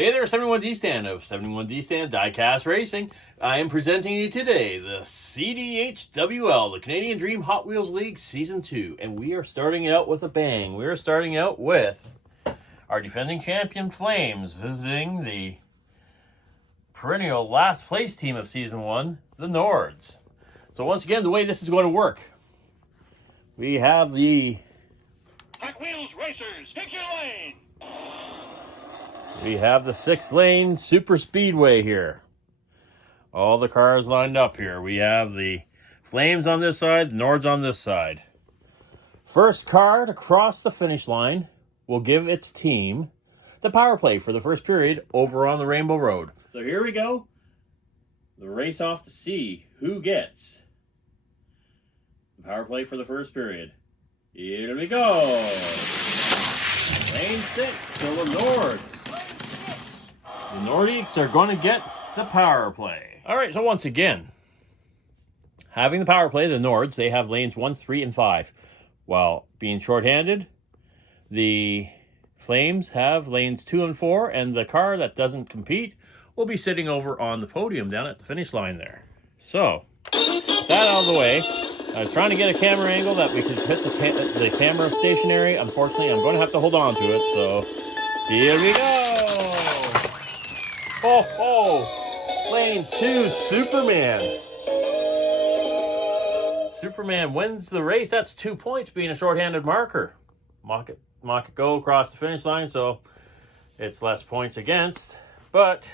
Hey there, 71D Stand of 71D Stand DieCast Racing. I am presenting you today the CDHWL, the Canadian Dream Hot Wheels League Season 2. And we are starting it out with a bang. We are starting out with our defending champion Flames visiting the perennial last place team of Season 1, the Nords. So once again, the way this is going to work, we have the Hot Wheels Racers, pick your lane! We have the 6-lane super speedway here. All the cars lined up here. We have the Flames on this side, the Nords on this side. First car to cross the finish line will give its team the power play for the first period over on the Rainbow Road. So here we go. The race off to see who gets the power play for the first period. Here we go. Lane 6, so the Nords. The Nordiques are going to get the power play. All right, so once again, having the power play, the Nords, they have lanes 1, 3, and 5. While being shorthanded, the Flames have lanes 2 and 4, and the car that doesn't compete will be sitting over on the podium down at the finish line there. So, with that out of the way, I was trying to get a camera angle that we could hit the camera stationary. Unfortunately, I'm going to have to hold on to it, so here we go. Ho, ho! Lane 2, Superman. Superman wins the race. That's 2 points being a shorthanded marker. Mock it go across the finish line, so it's less points against. But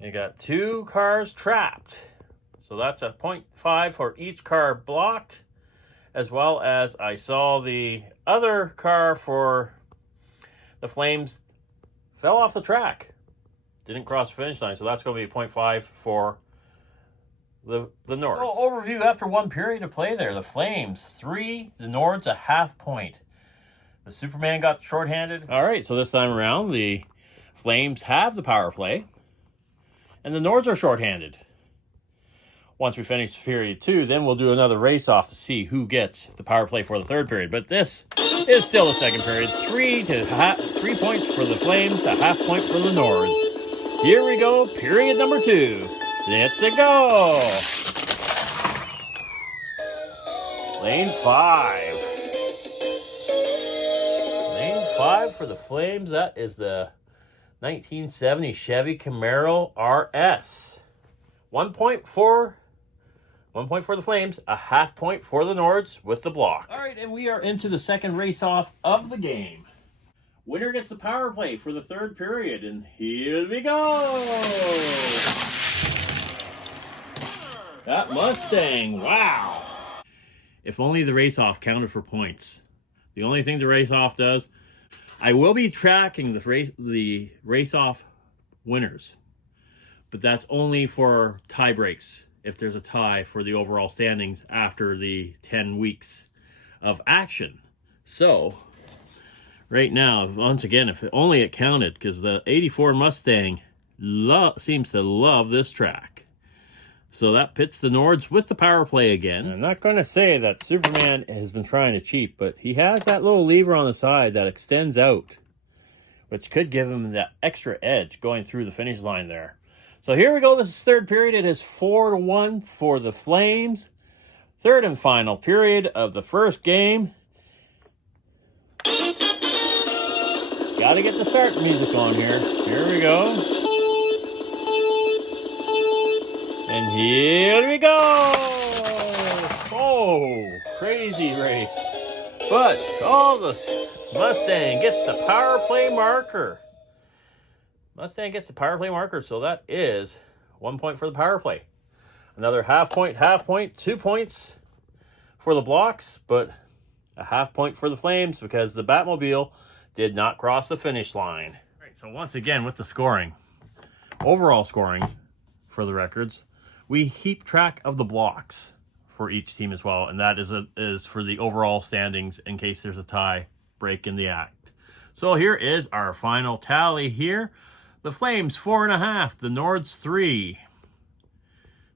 you got 2 cars trapped. So that's a 0.5 for each car blocked. As well as I saw the other car for the Flames fell off the track. Didn't cross the finish line, so that's going to be 0.5 for the Nords. So overview after 1 period of play there. The Flames 3, the Nords a half point. The Superman got shorthanded. All right, so this time around, the Flames have the power play, and the Nords are shorthanded. Once we finish period 2, then we'll do another race off to see who gets the power play for the third period. But this is still the second period. 3 points for the Flames, a half point for the Nords. Here we go, period number 2. Let's go. Lane 5. Lane 5 for the Flames. That is the 1970 Chevy Camaro RS. 1 point for the Flames, a half point for the Nords with the block. All right, and we are into the second race-off of the game. Winner gets the power play for the third period, and here we go! That Mustang, wow! If only the race-off counted for points. The only thing the race-off does, I will be tracking the race-off winners, but that's only for tie breaks. If there's a tie for the overall standings after the 10 weeks of action. So, right now, once again, if only it counted, because the 84 Mustang seems to love this track. So that pits the Nords with the power play again. I'm not going to say that Superman has been trying to cheat, but he has that little lever on the side that extends out, which could give him that extra edge going through the finish line there. So here we go. This is third period. It is 4-1 for the Flames. Third and final period of the first game. Got to get the start music on here. Here we go. And here we go. Oh, crazy race. But the Mustang gets the power play marker. Mustang gets the power play marker, so that is 1 point for the power play. Another half point, 2 points for the blocks, but a half point for the Flames because the Batmobile did not cross the finish line. All right, so once again with the scoring, overall scoring for the records, we keep track of the blocks for each team as well, and that is for the overall standings in case there's a tie break in the act. So here is our final tally here. The Flames 4.5, the Nords 3.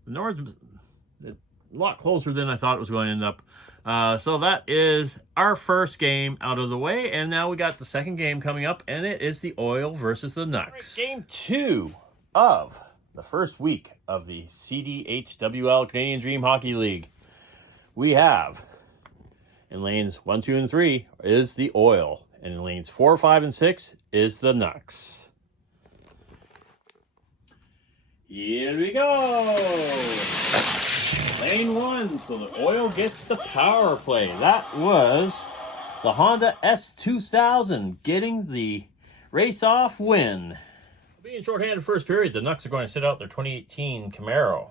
The Nords a lot closer than I thought it was going to end up. So that is our first game out of the way, and now we got the second game coming up, and it is the Oil versus the Nucks. Right, game 2 of the first week of the CDHWL Canadian Dream Hockey League. We have in lanes 1, 2, and 3 is the Oil, and in lanes 4, 5, and 6 is the Nucks. Here we go! Lane 1, so the Oil gets the power play. That was the Honda S2000 getting the race-off win. Being shorthanded first period, the Nucks are going to sit out their 2018 Camaro.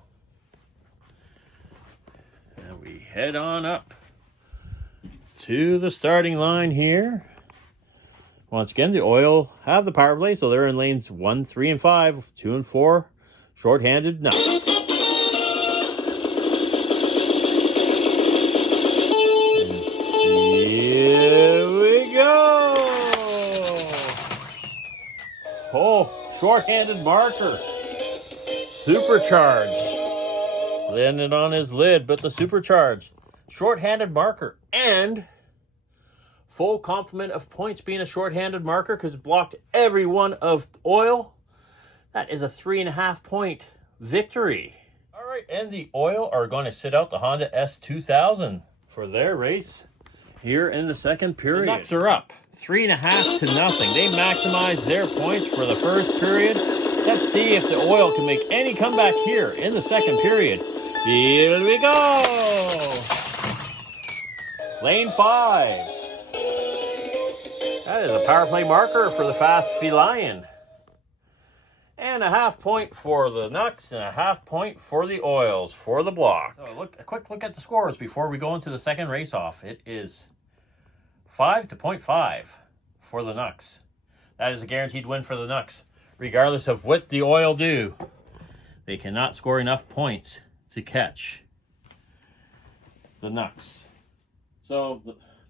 And we head on up to the starting line here. Once again, the Oil have the power play, so they're in lanes 1, 3, and 5, 2, and 4, shorthanded Nucks. Oh, short-handed marker. Supercharged. Landed on his lid, but the supercharged. Short-handed marker. And full complement of points being a short-handed marker because it blocked every one of Oil. That is a 3.5 point victory. All right, and the Oil are going to sit out the Honda S2000 for their race here in the second period. The Nucks are up 3.5 to nothing. They maximize their points for the first period. Let's see if the Oil can make any comeback here in the second period. Here we go! Lane 5. That is a power play marker for the Fast Feline. And a half point for the Nucks and a half point for the Oils for the block. So a quick look at the scores before we go into the second race-off. It is 5 to 0.5 for the Nucks. That is a guaranteed win for the Nucks. Regardless of what the Oil do, they cannot score enough points to catch the Nucks. So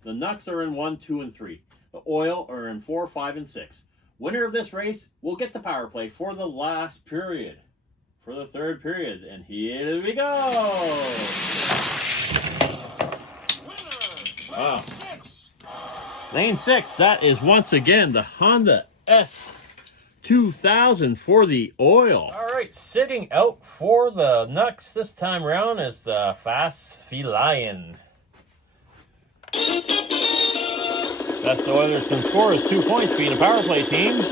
the Nucks are in 1, 2, and 3. The Oil are in 4, 5, and 6. Winner of this race will get the power play for the last period, for the third period. And here we go! Wow. Lane 6, that is once again the Honda S2000 for the Oil. All right, sitting out for the Nucks this time around is the Fast Feline. Best Oilers can score is 2 points, being a power play team.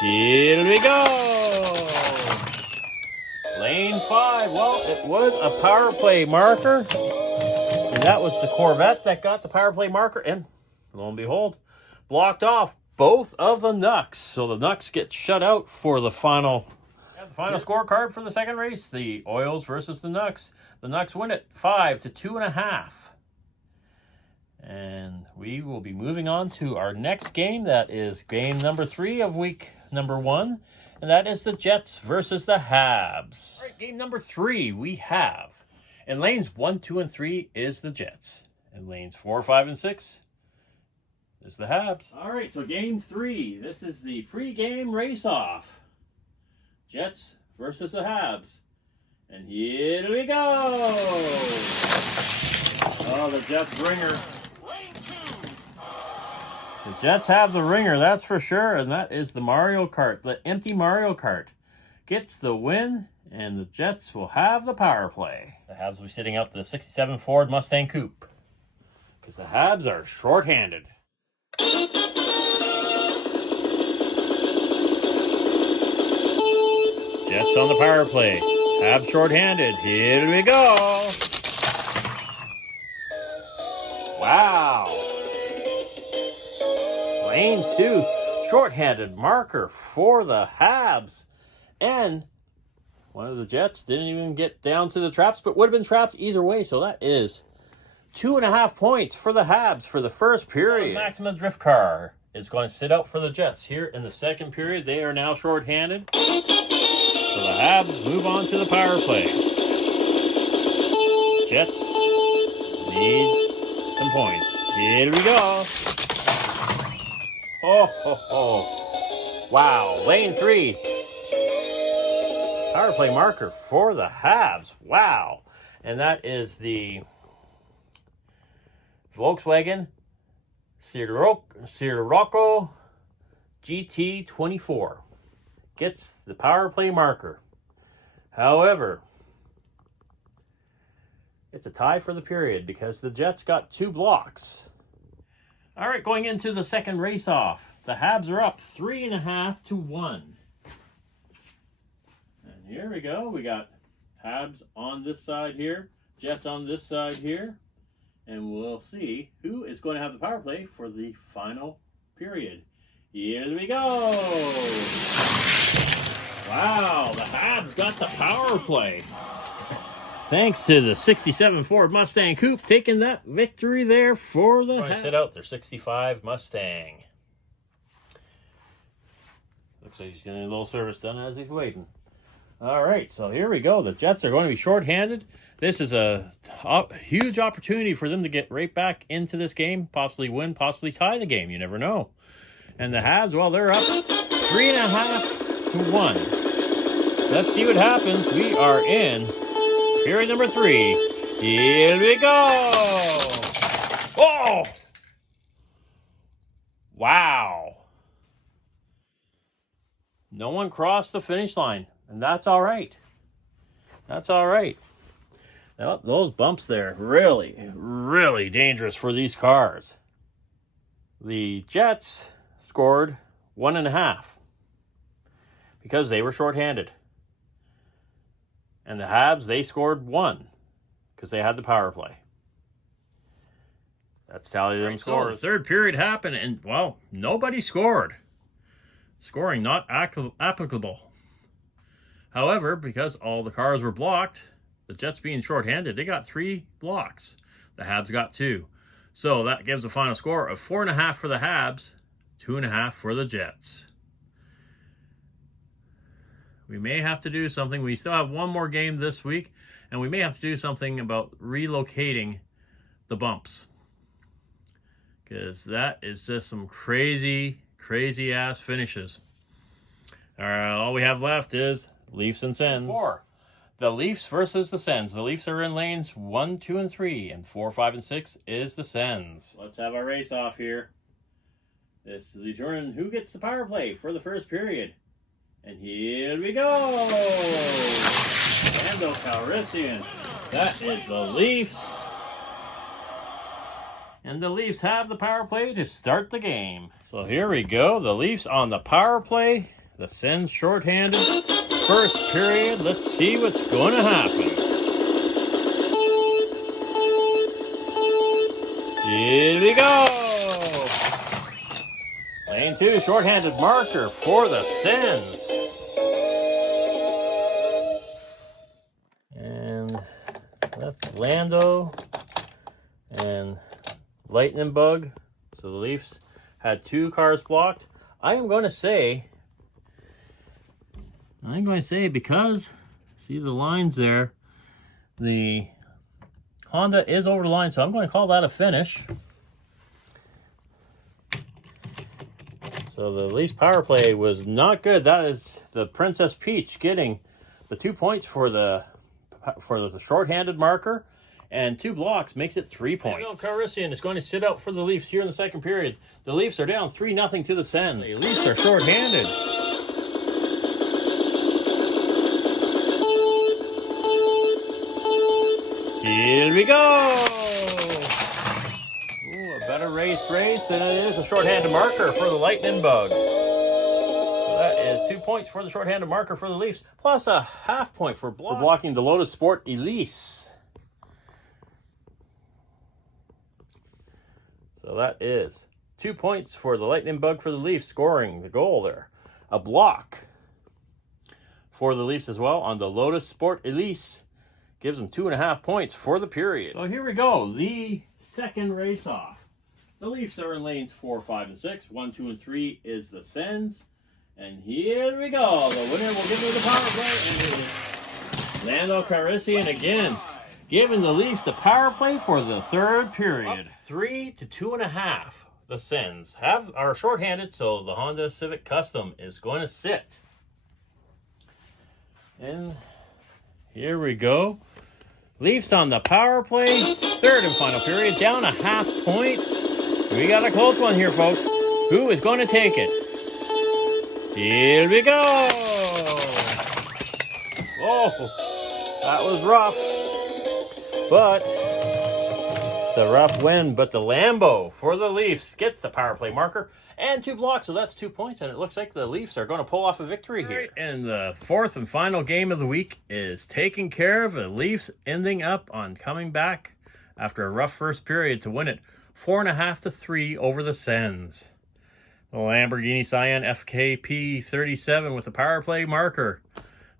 Here we go! Lane 5, well, it was a power play marker. And that was the Corvette that got the power play marker. And lo and behold, blocked off both of the Nucks. So the Nucks get shut out for the final. The final scorecard for the second race, the Oils versus the Nucks. The Nucks win it 5 to 2.5. And we will be moving on to our next game. That is game number 3 of week number 1. And that is the Jets versus the Habs. All right, game number 3 we have. In lanes 1, 2, and 3 is the Jets. In lanes 4, 5, and 6 is the Habs. All right, so game 3. This is the pre-game race-off. Jets versus the Habs. And here we go! Oh, the Jets ringer. The Jets have the ringer, that's for sure, and that is the Mario Kart. The empty Mario Kart gets the win, and the Jets will have the power play. The Habs will be sitting out the 67 Ford Mustang Coupe, because the Habs are short-handed. Jets on the power play. Habs short-handed. Here we go. Wow. Lane 2, short-handed marker for the Habs. And one of the Jets didn't even get down to the traps, but would have been trapped either way. So that is 2.5 points for the Habs for the first period. So Maxima Drift Car is going to sit out for the Jets here in the second period. They are now short-handed. So the Habs move on to the power play. Jets need some points. Here we go. Oh, ho, ho. Wow. Lane 3. Power play marker for the Habs. Wow. And that is the Volkswagen Scirocco GT24. Gets the power play marker. However, it's a tie for the period because the Jets got 2 blocks. All right, going into the second race-off. The Habs are up 3.5 to 1. And here we go. We got Habs on this side here, Jets on this side here, and we'll see who is going to have the power play for the final period. Here we go. Wow, the Habs got the power play. Thanks to the 67 Ford Mustang Coupe taking that victory there for the Habs. Sit out their 65 Mustang. Looks like he's getting a little service done as he's waiting. All right, so here we go. The Jets are going to be shorthanded. This is a huge opportunity for them to get right back into this game, possibly win, possibly tie the game. You never know. And the Habs, well, they're up 3.5 to 1. Let's see what happens. We are in period number 3. Here we go. Oh! Wow. No one crossed the finish line, and that's all right. That's all right. Now, those bumps there, really, really dangerous for these cars. The Jets scored 1.5 because they were shorthanded. And the Habs, they scored 1 because they had the power play. That's tally them scores. The third period happened, and, well, nobody scored. Scoring not applicable. However, because all the cars were blocked, the Jets being shorthanded, they got 3 blocks. The Habs got 2. So that gives a final score of 4.5 for the Habs, 2.5 for the Jets. We may have to do something. We still have one more game this week, and we may have to do something about relocating the bumps. Because that is just some crazy ass finishes. All we have left is Leafs and Sens. 4. The Leafs versus the Sens. The Leafs are in lanes 1, 2, and 3, and 4, 5, and 6 is the Sens. Let's have our race off here. This is determine who gets the power play for the first period. And here we go. Lando Calrissian. That is the Leafs. And the Leafs have the power play to start the game. So here we go. The Leafs on the power play. The Sens shorthanded. First period. Let's see what's going to happen. Here we go. Lane 2, shorthanded marker for the Sens. And that's Lando and Lightning Bug. So the Leafs had 2 cars blocked. I'm going to say because, see the lines there, the Honda is over the line, so I'm going to call that a finish. So the Leafs power play was not good. That is the Princess Peach getting the 2 points for the shorthanded marker, and 2 blocks makes it 3 points. Calrissian is going to sit out for the Leafs here in the second period. The Leafs are down 3-0 to the Sens. The Leafs are shorthanded. Here we go. Ooh, a better race than it is a shorthanded marker for the Lightning Bug. So that is 2 points for the shorthanded marker for the Leafs, plus a half point for blocking the Lotus Sport Elise. So that is 2 points for the Lightning Bug for the Leafs, scoring the goal there. A block for the Leafs as well on the Lotus Sport Elise. Gives them 2.5 points for the period. So here we go, the second race off. The Leafs are in lanes 4, 5, and 6. 1, 2, and 3 is the Sens. And here we go. The winner will give me the power play. And it is Lando Calrissian again, giving the Leafs the power play for the third period. Up 3 to 2.5. The Sens are shorthanded, so the Honda Civic Custom is going to sit. And here we go. Leafs on the power play. Third and final period. Down a half point. We got a close one here, folks. Who is going to take it? Here we go. Oh, that was rough. But it's a rough win. But the Lambo for the Leafs gets the power play marker and 2 blocks. So that's 2 points. And it looks like the Leafs are going to pull off a victory here. Right, and the fourth and final game of the week is taking care of the Leafs, ending up on coming back after a rough first period to win it 4.5-3 over the Sens. The Lamborghini Cyan FKP 37 with the power play marker.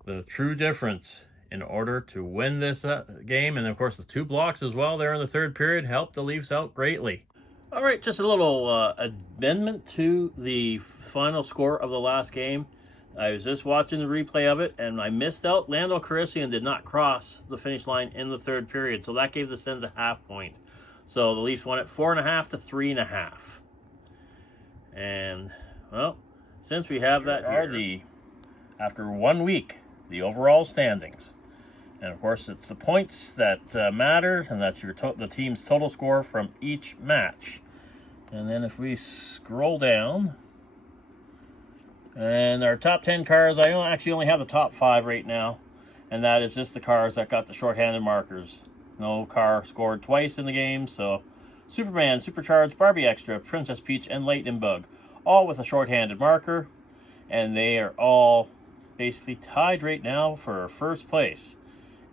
The true difference in order to win this game. And, of course, the 2 blocks as well there in the third period helped the Leafs out greatly. All right, just a little amendment to the final score of the last game. I was just watching the replay of it, and I missed out. Lando Carisian did not cross the finish line in the third period, so that gave the Sens a half point. So the Leafs won it 4.5-3.5. And, well, since we have that here, after 1 week, the overall standings. And, of course, it's the points that matter, and that's the team's total score from each match. And then if we scroll down, and our top 10 cars, I actually only have the top 5 right now, and that is just the cars that got the shorthanded markers. No car scored twice in the game, so Superman, Supercharged, Barbie Extra, Princess Peach, and Lightning Bug, all with a shorthanded marker, and they are all basically tied right now for first place.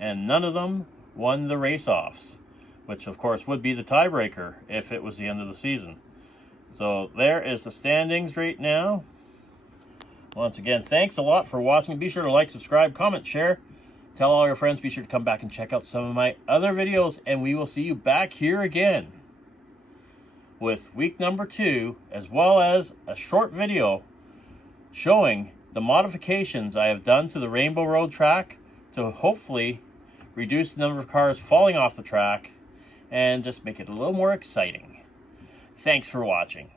And none of them won the race-offs, which of course would be the tiebreaker if it was the end of the season. So there is the standings right now. Once again, thanks a lot for watching. Be sure to like, subscribe, comment, share. Tell all your friends. Be sure to come back and check out some of my other videos, and we will see you back here again with week number 2, as well as a short video showing the modifications I have done to the Rainbow Road track to hopefully reduce the number of cars falling off the track and just make it a little more exciting. Thanks for watching.